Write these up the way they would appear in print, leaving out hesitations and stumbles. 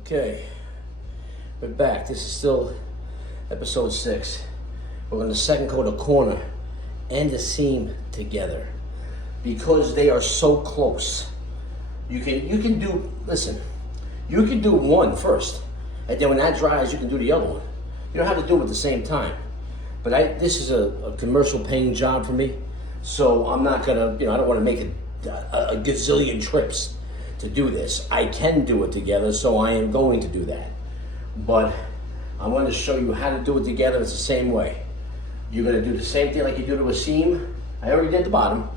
Okay, we're back. This is still episode 6. We're going to second coat a corner and the seam together because they are so close. You can do, listen, you can do one first, and then when that dries, you can do the other one. You don't have to do it at the same time. But this is a commercial paying job for me, so I'm not gonna, I don't want to make a gazillion trips to do this. I can do it together, so I am going to do that. But I want to show you how to do it together. It's the same way. You're going to do the same thing like you do to a seam. I already did the bottom,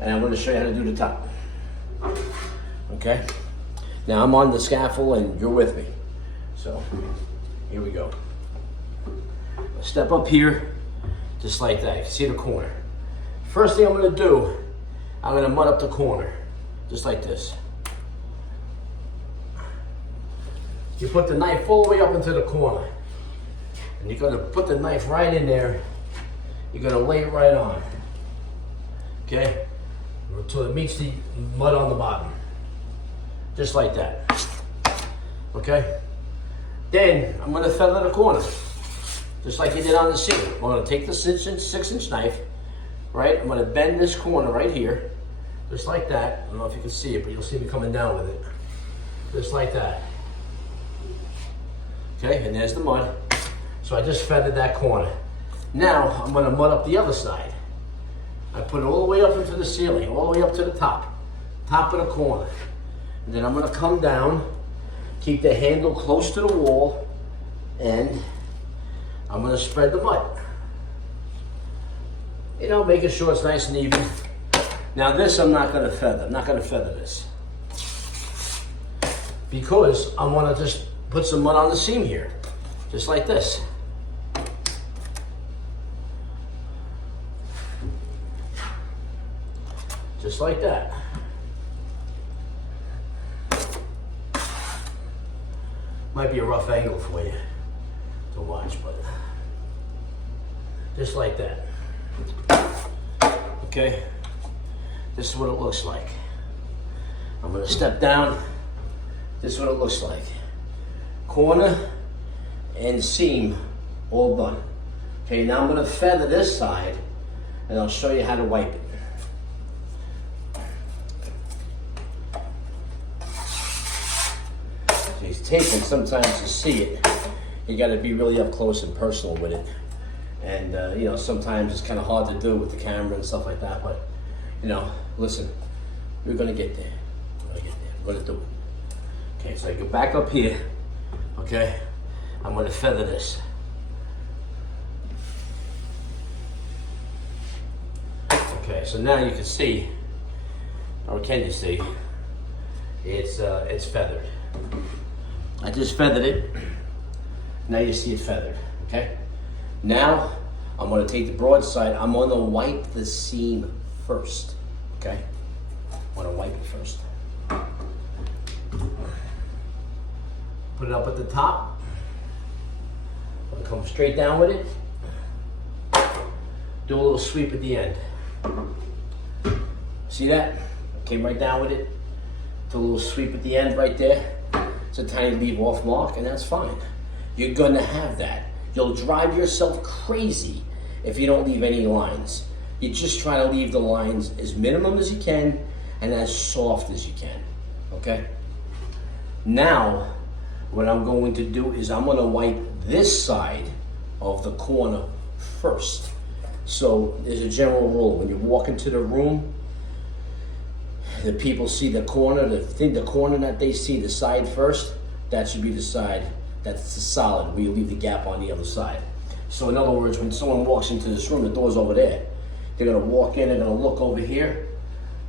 and I'm going to show you how to do the top. Okay? Now I'm on the scaffold, and you're with me. So here we go. Step up here, just like that. You can see the corner. First thing I'm going to do, I'm going to mud up the corner, just like this. You put the knife all the way up into the corner. And you're going to put the knife right in there. You're going to lay it right on. Okay? Until it meets the mud on the bottom. Just like that. Okay? Then I'm going to feather the corner. Just like you did on the seam. I'm going to take the 6-inch knife. Right? I'm going to bend this corner right here. Just like that. I don't know if you can see it, but you'll see me coming down with it. Just like that. Okay, and there's the mud. So I just feathered that corner. Now I'm going to mud up the other side. I put it all the way up into the ceiling, all the way up to the top of the corner. And then I'm going to come down, keep the handle close to the wall, and I'm going to spread the mud. Making sure it's nice and even. Now this I'm not going to feather. I'm not going to feather this. Because I want to just put some mud on the seam here. Just like this. Just like that. Might be a rough angle for you to watch, but just like that. Okay? This is what it looks like. I'm going to step down. This is what it looks like. Corner and seam all done. Okay, now I'm going to feather this side and I'll show you how to wipe it. These taping, sometimes to see it, you got to be really up close and personal with it. And, sometimes it's kind of hard to do with the camera and stuff like that. But, listen, we're going to get there. We're going to do it. Okay, so I go back up here. Okay, I'm going to feather this. Okay, so now you can see, or can you see, it's feathered. I just feathered it. Now you see it feathered, okay? Now, I'm going to take the broad side. I'm going to wipe the seam first, okay? I'm going to wipe it first. Put it up at the top. I'm going to come straight down with it. Do a little sweep at the end. See that? I came right down with it. Do a little sweep at the end right there. It's a tiny leave off mark, and that's fine. You're going to have that. You'll drive yourself crazy if you don't leave any lines. You just try to leave the lines as minimum as you can and as soft as you can. Okay? Now, what I'm going to do is I'm going to wipe this side of the corner first. So there's a general rule. When you walk into the room, the people see the corner, the corner that they see, the side first, that should be the side that's the solid, where you leave the gap on the other side. So in other words, when someone walks into this room, the door's over there. They're going to walk in, they're going to look over here.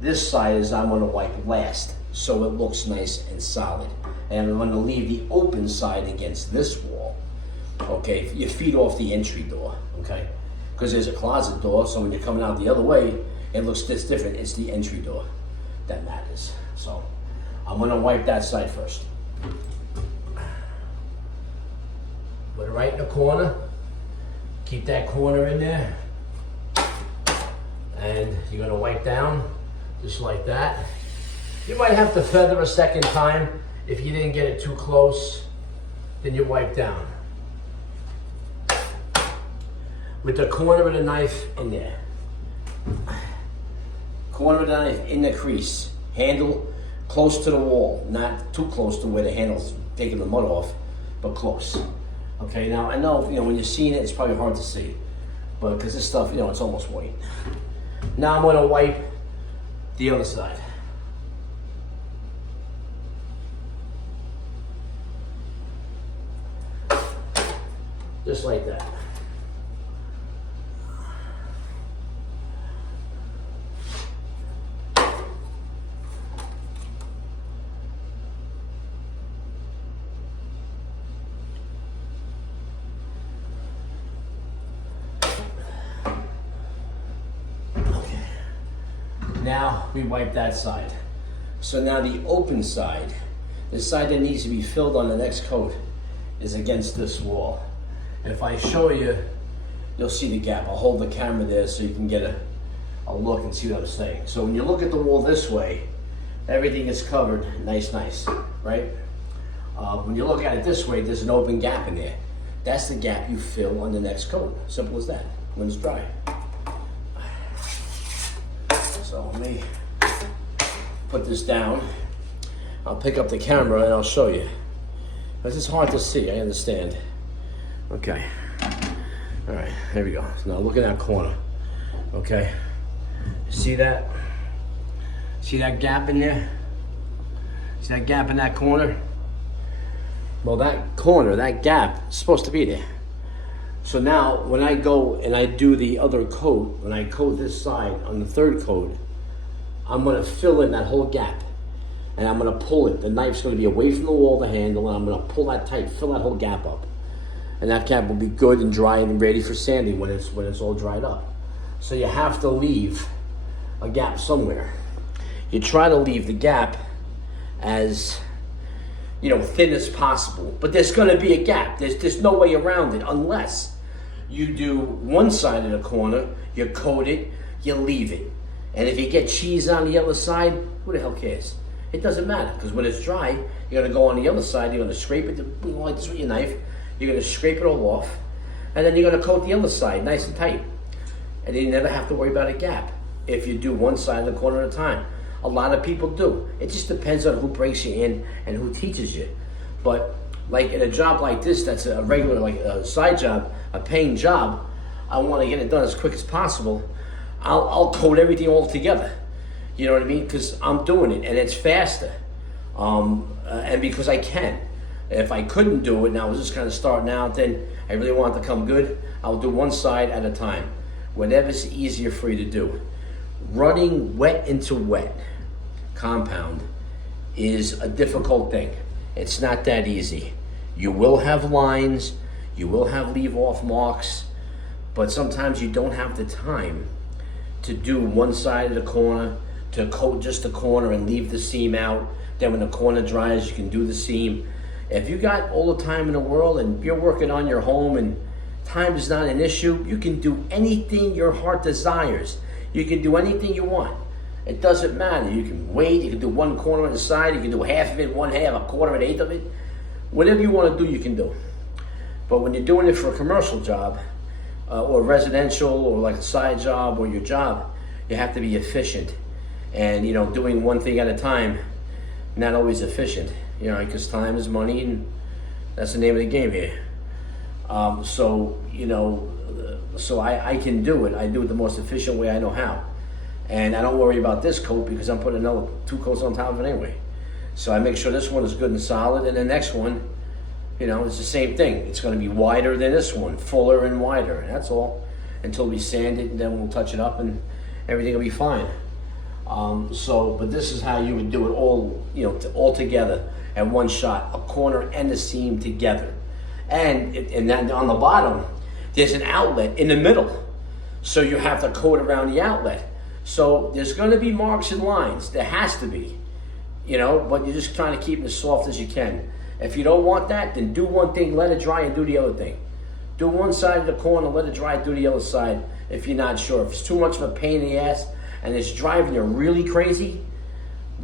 This side is I'm going to wipe last, so it looks nice and solid. And I'm going to leave the open side against this wall. Okay, you feed off the entry door, okay? Because there's a closet door, so when you're coming out the other way, it looks this different. It's the entry door that matters. So I'm going to wipe that side first. Put it right in the corner. Keep that corner in there. And you're going to wipe down just like that. You might have to feather a second time If you didn't get it too close, then you wipe down. With the corner of the knife in there. Corner of the knife in the crease. Handle close to the wall, not too close to where the handle's taking the mud off, but close. Okay, now I know, when you're seeing it, it's probably hard to see, but because this stuff, it's almost white. Now I'm gonna wipe the other side. Just like that. Now we wipe that side. So now the open side, the side that needs to be filled on the next coat, is against this wall. And if I show you, you'll see the gap. I'll hold the camera there so you can get a look and see what I'm saying. So when you look at the wall this way, everything is covered nice, right? When you look at it this way, there's an open gap in there. That's the gap you fill on the next coat. Simple as that, when it's dry. So let me put this down. I'll pick up the camera and I'll show you. Because it's hard to see, I understand. Okay. All right, here we go. Now look at that corner. Okay. See that? See that gap in there? See that gap in that corner? Well, that corner, that gap, is supposed to be there. So now, when I go and I do the other coat, when I coat this side on the third coat, I'm gonna fill in that whole gap. And I'm gonna pull it. The knife's gonna be away from the wall, the handle, and I'm gonna pull that tight, fill that whole gap up. And that gap will be good and dry and ready for sanding when it's all dried up. So you have to leave a gap somewhere. You try to leave the gap as thin as possible. But there's gonna be a gap. There's no way around it unless you do one side of the corner, you coat it, you leave it. And if you get cheese on the other side, who the hell cares? It doesn't matter, because when it's dry, you're gonna go on the other side, you're gonna scrape it, like this with your knife, you're gonna scrape it all off, and then you're gonna coat the other side nice and tight. And then you never have to worry about a gap if you do one side of the corner at a time. A lot of people do. It just depends on who breaks you in and who teaches you. But like in a job like this, that's a regular, like a side job, a paying job, I wanna get it done as quick as possible. I'll coat everything all together. You know what I mean? Because I'm doing it and it's faster. And because I can. If I couldn't do it and I was just kind of starting out, then I really want it to come good, I'll do one side at a time. Whatever's easier for you to do. Running wet into wet compound is a difficult thing. It's not that easy. You will have lines, you will have leave off marks, but sometimes you don't have the time to do one side of the corner, to coat just the corner and leave the seam out. Then when the corner dries, you can do the seam. If you got all the time in the world and you're working on your home and time is not an issue, you can do anything your heart desires. You can do anything you want. It doesn't matter. You can wait, you can do one corner on the side, you can do half of it, one half, a quarter, an eighth of it. Whatever you want to do, you can do. But when you're doing it for a commercial job, or residential, or like a side job, or your job, you have to be efficient. And doing one thing at a time, not always efficient. Because time is money, and that's the name of the game here. So I can do it. I do it the most efficient way I know how. And I don't worry about this coat because I'm putting another 2 coats on top of it anyway. So I make sure this one is good and solid, and the next one, it's the same thing. It's going to be wider than this one, fuller and wider, and that's all. Until we sand it, and then we'll touch it up, and everything will be fine. But this is how you would do it all together at one shot, a corner and a seam together. And then on the bottom, there's an outlet in the middle. So you have to coat around the outlet. So there's going to be marks and lines. There has to be, but you're just trying to keep it as soft as you can. If you don't want that, then do one thing, let it dry, and do the other thing. Do one side of the corner, let it dry, do the other side if you're not sure. If it's too much of a pain in the ass and it's driving you really crazy,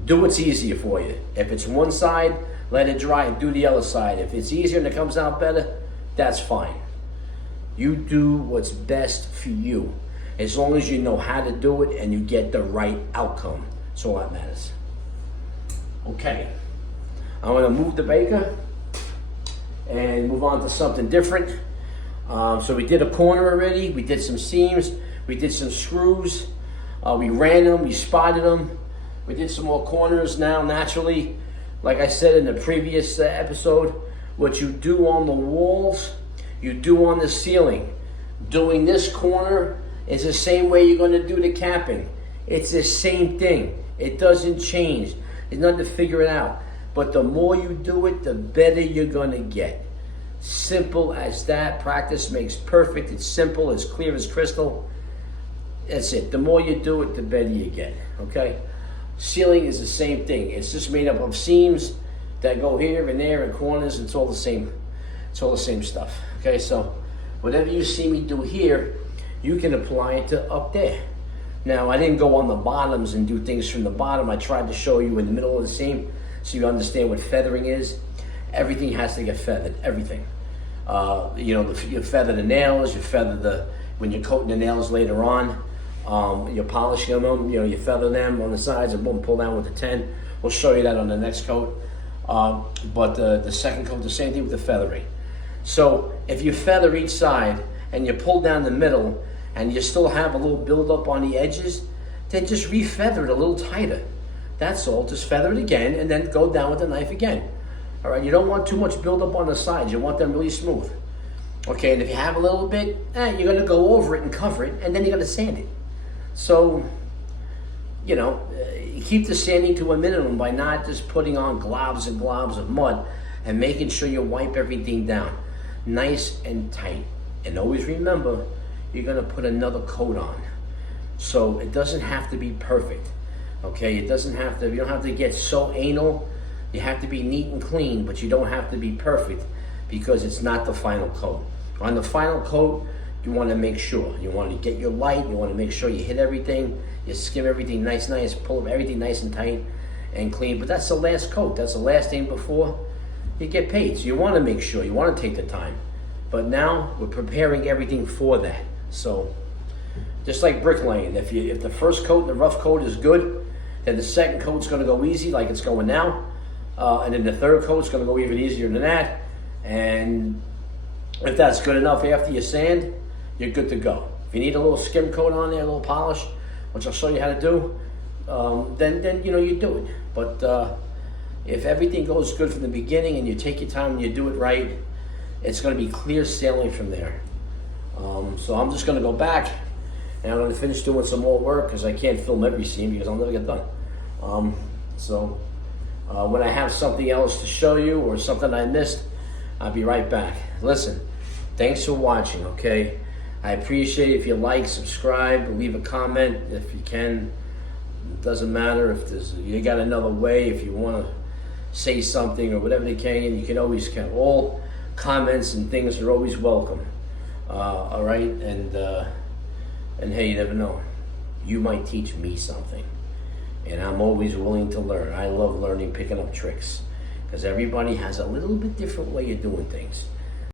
do what's easier for you. If it's one side, let it dry, and do the other side. If it's easier and it comes out better, that's fine. You do what's best for you, as long as you know how to do it and you get the right outcome. That's all that matters. Okay, I'm gonna move the baker and move on to something different. So we did a corner already, we did some seams, we did some screws, we ran them, we spotted them, we did some more corners. Now naturally, like I said in the previous episode, what you do on the walls, you do on the ceiling. Doing this corner is the same way you're gonna do the capping. It's the same thing, it doesn't change. There's nothing to figure it out. But the more you do it, the better you're gonna get. Simple as that. Practice makes perfect. It's simple, it's clear as crystal. That's it. The more you do it, the better you get, okay? Ceiling is the same thing. It's just made up of seams that go here and there and corners. It's all the same. It's all the same stuff, okay? So whatever you see me do here, you can apply it to up there. Now, I didn't go on the bottoms and do things from the bottom. I tried to show you in the middle of the seam so you understand what feathering is. Everything has to get feathered, everything. You feather the nails, you feather when you're coating the nails later on, you're polishing them, you feather them on the sides and boom, pull down with the 10. We'll show you that on the next coat. But the second coat, the same thing with the feathering. So if you feather each side and you pull down the middle and you still have a little buildup on the edges, then just re-feather it a little tighter. That's all. Just feather it again and then go down with the knife again. All right, you don't want too much buildup on the sides. You want them really smooth. Okay, and if you have a little bit, you're gonna go over it and cover it, and then you're gonna sand it. So, keep the sanding to a minimum by not just putting on globs and globs of mud and making sure you wipe everything down nice and tight. And always remember, you're gonna put another coat on. So it doesn't have to be perfect, okay? You don't have to get so anal. You have to be neat and clean, but you don't have to be perfect because it's not the final coat. On the final coat, you wanna make sure. You wanna get your light, you wanna make sure you hit everything, you skim everything nice, pull everything nice and tight and clean. But that's the last coat, that's the last thing before you get paid. So you wanna make sure, you wanna take the time. But now we're preparing everything for that. So just like bricklaying, if the first coat, the rough coat is good, then the second coat's gonna go easy like it's going now. And then the third coat's gonna go even easier than that. And if that's good enough after you sand, you're good to go. If you need a little skim coat on there, a little polish, which I'll show you how to do, then you do it. But if everything goes good from the beginning and you take your time and you do it right, it's gonna be clear sailing from there. So I'm just gonna go back and I'm gonna finish doing some more work because I can't film every scene because I'll never get done. When I have something else to show you or something I missed, I'll be right back. Listen, thanks for watching, okay? I appreciate it if you like, subscribe, leave a comment if you can. It doesn't matter if you got another way, if you want to say something or whatever you can always count. All comments and things are always welcome. All right, and hey, you never know. You might teach me something. And I'm always willing to learn. I love learning, picking up tricks. Because everybody has a little bit different way of doing things.